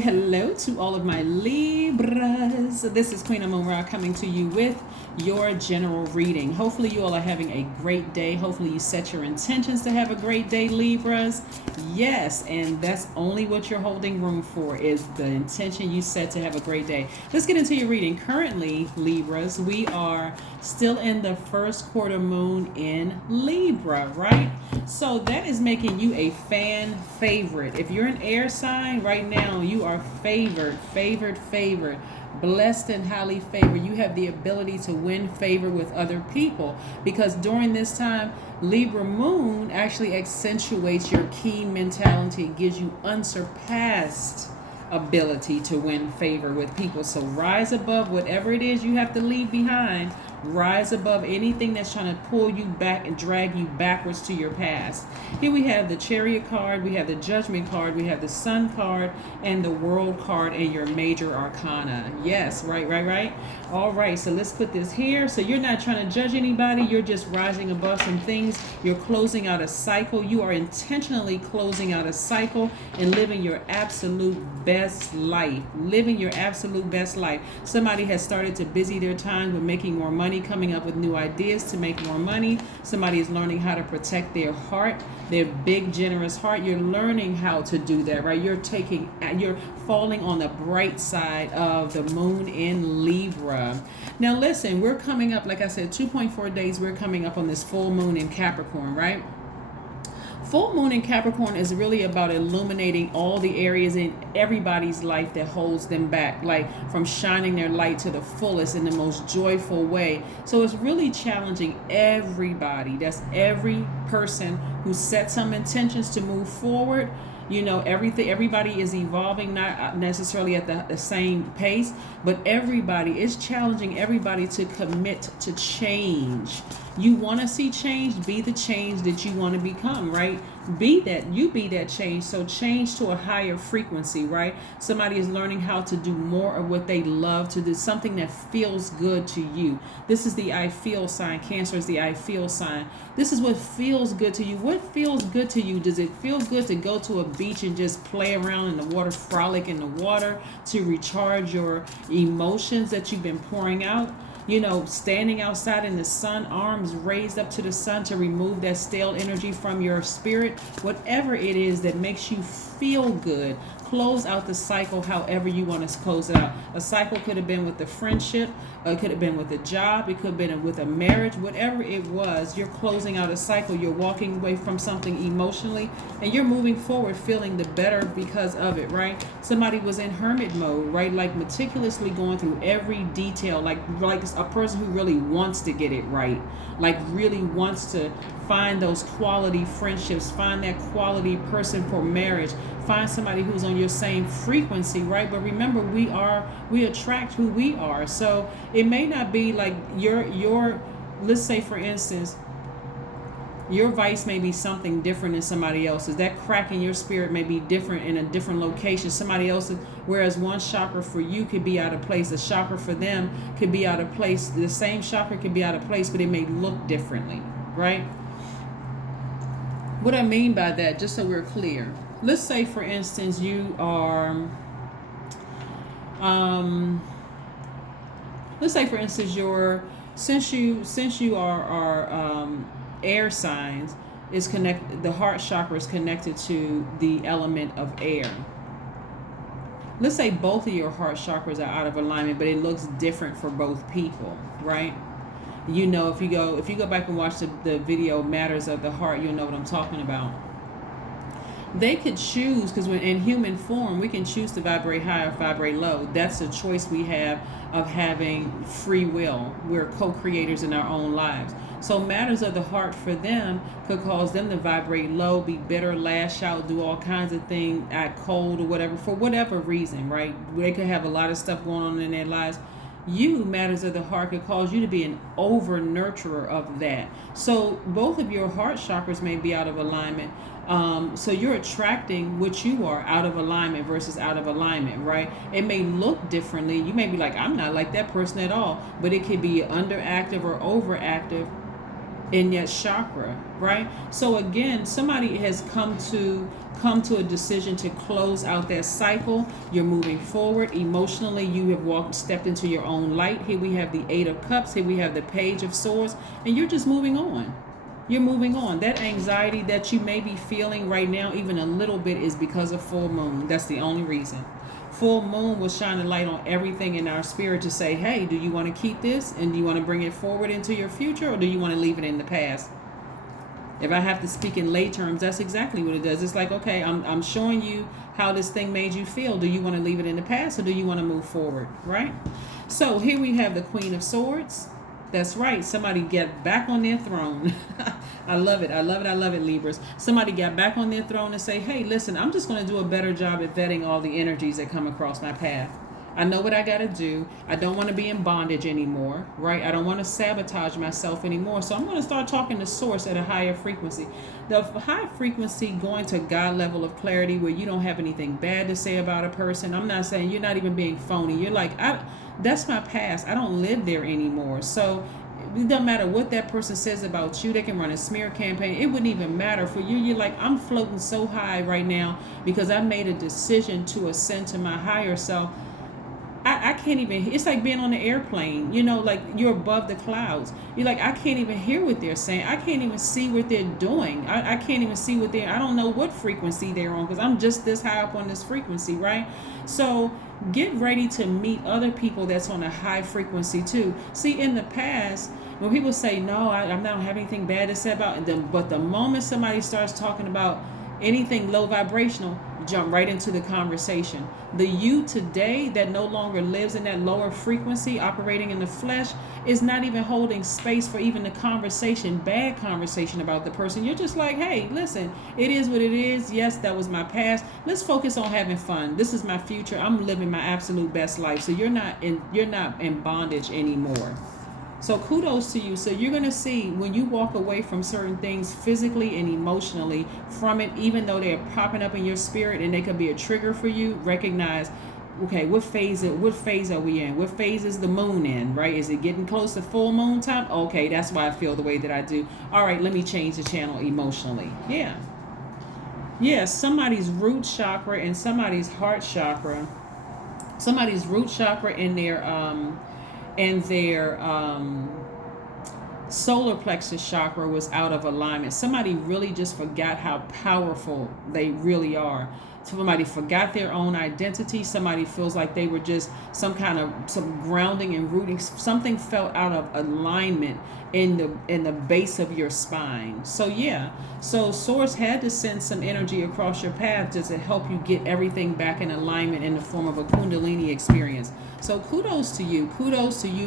Hello to all of my Libras. This is Queen Amun Ra coming to you with your general reading. Hopefully you all are having a great day. Hopefully you set your intentions to have a great day, Libras. Yes, and that's only what you're holding room for is the intention you set to have a great day. Let's get into your reading. Currently, Libras, we are still in the first quarter moon in Libra, right? So that is making you a fan favorite. If you're an air sign right now, you are favored, blessed and highly favored. You have the ability to win favor with other people because during this time, Libra moon actually accentuates your key mentality, gives you unsurpassed ability to win favor with people. So rise above whatever it is you have to leave behind. Rise above anything that's trying to pull you back and drag you backwards to your past. Here we have the Chariot card, we have the Judgment card, we have the Sun card, and the World card, and your major arcana. Yes, right. All right, so let's put this here. So you're not trying to judge anybody. You're just rising above some things. You're closing out a cycle. You are intentionally closing out a cycle and living your absolute best life. Living your absolute best life. Somebody has started to busy their time with making more money, coming up with new ideas to make more money. Somebody is learning how to protect their heart, their big generous heart. You're learning how to do that, right? You're falling on the bright side of the moon in Libra. Now listen, we're coming up, like I said, 2.4 days, we're coming up on this full moon in Capricorn, right? Full moon in Capricorn is really about illuminating all the areas in everybody's life that holds them back, like from shining their light to the fullest in the most joyful way. So it's really challenging everybody. That's every person who set some intentions to move forward. Everybody is evolving, not necessarily at the same pace, but everybody is challenging everybody to commit to change. You want to see change, be the change that you want to become, right? Be that change. So change to a higher frequency, right? Somebody is learning how to do more of what they love to do, something that feels good to you. This is the I feel sign. Cancer is the I feel sign. This is what feels good to you. What feels good to you? Does it feel good to go to a beach and just play around in the water, frolic in the water, to recharge your emotions that you've been pouring out? Standing outside in the sun, arms raised up to the sun to remove that stale energy from your spirit. Whatever it is that makes you feel good, close out the cycle however you want to close it out. A cycle could have been with a friendship, it could have been with a job, it could have been with a marriage. Whatever it was, you're closing out a cycle. You're walking away from something emotionally, and you're moving forward feeling the better because of it, right? Somebody was in hermit mode, right? Like meticulously going through every detail, like a person who really wants to get it right, like really wants to find those quality friendships, find that quality person for marriage, find somebody who's on your same frequency, right? But remember, we attract who we are. So it may not be like your let's say for instance, your vice may be something different than somebody else's. That crack in your spirit may be different in a different location. Somebody else's, whereas one chakra for you could be out of place, a chakra for them could be out of place. The same chakra could be out of place, but it may look differently, right? What I mean by that, just so we're clear, let's say for instance you are, let's say for instance since you are air signs, is connected, the heart chakra is connected to the element of air. Let's say both of your heart chakras are out of alignment, but it looks different for both people, right? If you go back and watch the video Matters of the Heart, you'll know what I'm talking about. They could choose, because when in human form, we can choose to vibrate high or vibrate low. That's a choice we have of having free will. We're co-creators in our own lives. So matters of the heart for them could cause them to vibrate low, be bitter, lash out, do all kinds of things, act cold or whatever, for whatever reason, right? They could have a lot of stuff going on in their lives. You, matters of the heart, could cause you to be an over nurturer of that. So both of your heart chakras may be out of alignment. So you're attracting what you are out of alignment versus out of alignment, right? It may look differently. You may be like, I'm not like that person at all, but it could be underactive or overactive in that chakra, right? So again, somebody has come to a decision to close out that cycle. You're moving forward emotionally. You have stepped into your own light. Here we have the Eight of Cups. Here we have the Page of Swords, and you're just moving on. You're moving on. That anxiety that you may be feeling right now, even a little bit, is because of full moon. That's the only reason. Full moon will shine a light on everything in our spirit to say, hey, do you want to keep this and do you want to bring it forward into your future, or do you want to leave it in the past? If I have to speak in lay terms, that's exactly what it does. It's like, okay, I'm showing you how this thing made you feel. Do you want to leave it in the past, or do you want to move forward, right? So here we have the Queen of Swords. That's right. Somebody get back on their throne. I love it. I love it. I love it, Libras. Somebody got back on their throne and say, hey, listen, I'm just going to do a better job at vetting all the energies that come across my path. I know what I got to do. I don't want to be in bondage anymore, right? I don't want to sabotage myself anymore. So I'm going to start talking to Source at a higher frequency. The high frequency, going to God level of clarity where you don't have anything bad to say about a person. I'm not saying you're not even being phony. You're like, that's my past. I don't live there anymore. So it doesn't matter what that person says about you. They can run a smear campaign. It wouldn't even matter for you. You're like, I'm floating so high right now because I made a decision to ascend to my higher self. I can't even, it's like being on the airplane, like you're above the clouds. You're like, I can't even hear what they're saying. I can't even see what they're doing. I can't even see I don't know what frequency they're on because I'm just this high up on this frequency, right? So get ready to meet other people that's on a high frequency too. See, in the past, when people say, no, I'm not having anything bad to say about them, but the moment somebody starts talking about anything low vibrational, jump right into the conversation. The you today that no longer lives in that lower frequency, operating in the flesh, is not even holding space for even the conversation, bad conversation about the person. You're just like, hey, listen, it is what it is. Yes, that was my past. Let's focus on having fun. This is my future. I'm living my absolute best life. So you're not in bondage anymore. So kudos to you. So you're going to see when you walk away from certain things physically and emotionally from it, even though they're popping up in your spirit and they could be a trigger for you, recognize, okay, what phase are we in? What phase is the moon in, right? Is it getting close to full moon time? Okay, that's why I feel the way that I do. All right, let me change the channel emotionally. Yeah. Yes, somebody's root chakra and somebody's heart chakra. Somebody's root chakra in their solar plexus chakra was out of alignment. Somebody really just forgot how powerful they really are. Somebody forgot their own identity. Somebody feels like they were just some grounding and rooting. Something felt out of alignment in the base of your spine. So yeah, so Source had to send some energy across your path just to help you get everything back in alignment in the form of a Kundalini experience. So kudos to you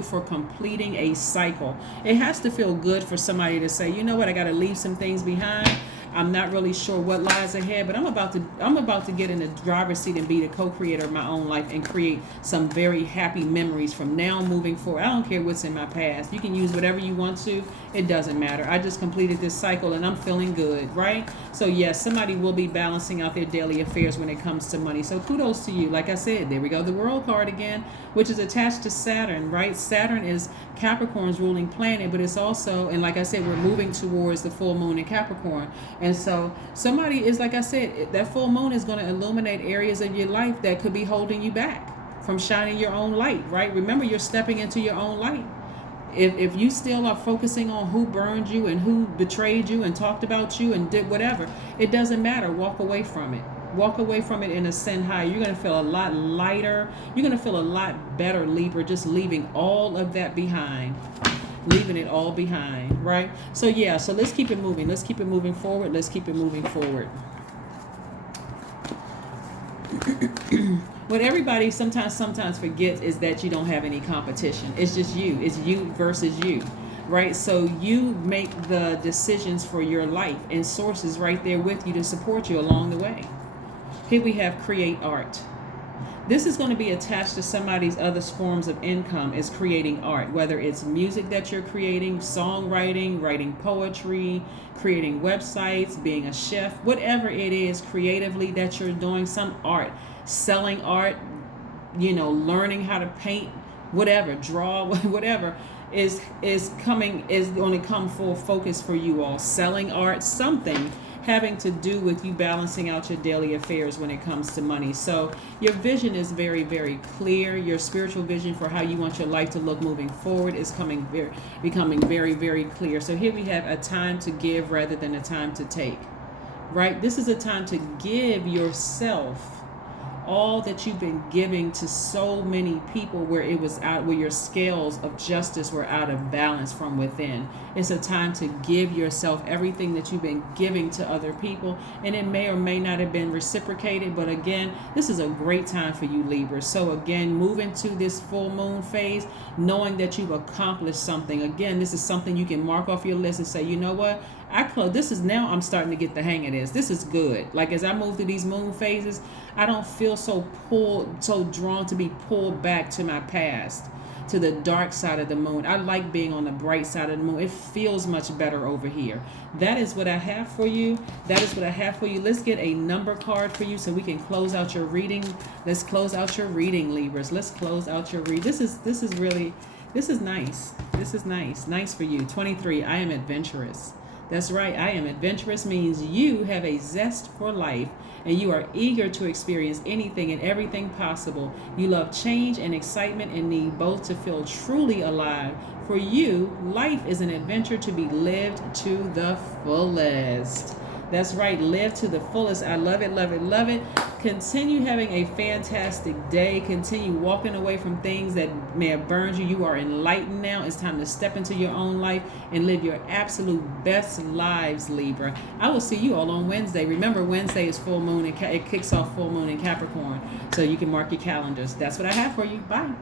for completing a cycle. It has to feel good for somebody to say, you know what, I got to leave some things behind. I'm not really sure what lies ahead, but I'm about to get in the driver's seat and be the co-creator of my own life and create some very happy memories from now moving forward. I don't care what's in my past. You can use whatever you want to. It doesn't matter. I just completed this cycle and I'm feeling good, right? So yes, somebody will be balancing out their daily affairs when it comes to money. So kudos to you. Like I said, there we go. The World card again, which is attached to Saturn, right? Saturn is Capricorn's ruling planet, but it's also, and like I said, we're moving towards the full moon in Capricorn. And so somebody is, like I said, that full moon is going to illuminate areas of your life that could be holding you back from shining your own light, right? Remember, you're stepping into your own light. If you still are focusing on who burned you and who betrayed you and talked about you and did whatever, it doesn't matter. Walk away from it. Walk away from it and ascend high. You're going to feel a lot lighter. You're going to feel a lot better, Libra, just leaving all of that behind. Leaving it all behind, right? So yeah, so let's keep it moving. Let's keep it moving forward. Let's keep it moving forward. What everybody sometimes forgets is that you don't have any competition. It's just you. It's you versus you, right? So you make the decisions for your life, and Source is right there with you to support you along the way. Here we have create art. This is going to be attached to somebody's other forms of income, is creating art, whether it's music that you're creating, songwriting, writing poetry, creating websites, being a chef, whatever it is creatively that you're doing, some art, selling art, learning how to paint, whatever, draw, whatever. is going to come full focus for you all. Selling art, something having to do with you balancing out your daily affairs when it comes to money. So your vision is very, very clear. Your spiritual vision for how you want your life to look moving forward is becoming very, very clear. So here we have a time to give rather than a time to take, right? This is a time to give yourself all that you've been giving to so many people, where your scales of justice were out of balance from within. It's a time to give yourself everything that you've been giving to other people, and it may or may not have been reciprocated, but again, this is a great time for you, Libra. So again, move into this full moon phase knowing that you've accomplished something. Again, this is something you can mark off your list and say, you know what, now I'm starting to get the hang of this. This is good. Like, as I move through these moon phases, I don't feel so drawn to be pulled back to my past, to the dark side of the moon. I like being on the bright side of the moon. It feels much better over here. That is what I have for you. Let's get a number card for you so we can close out your reading. Let's close out your reading, Libras. Let's close out your reading. This is nice. This is nice. Nice for you. 23. I am adventurous. That's right. I am adventurous means you have a zest for life and you are eager to experience anything and everything possible. You love change and excitement and need both to feel truly alive. For you, life is an adventure to be lived to the fullest. That's right. Live to the fullest. I love it, love it, love it. Continue having a fantastic day. Continue walking away from things that may have burned you. You are enlightened now. It's time to step into your own life and live your absolute best lives, Libra. I will see you all on Wednesday. Remember, Wednesday is full moon. It kicks off full moon in Capricorn. So you can mark your calendars. That's what I have for you. Bye.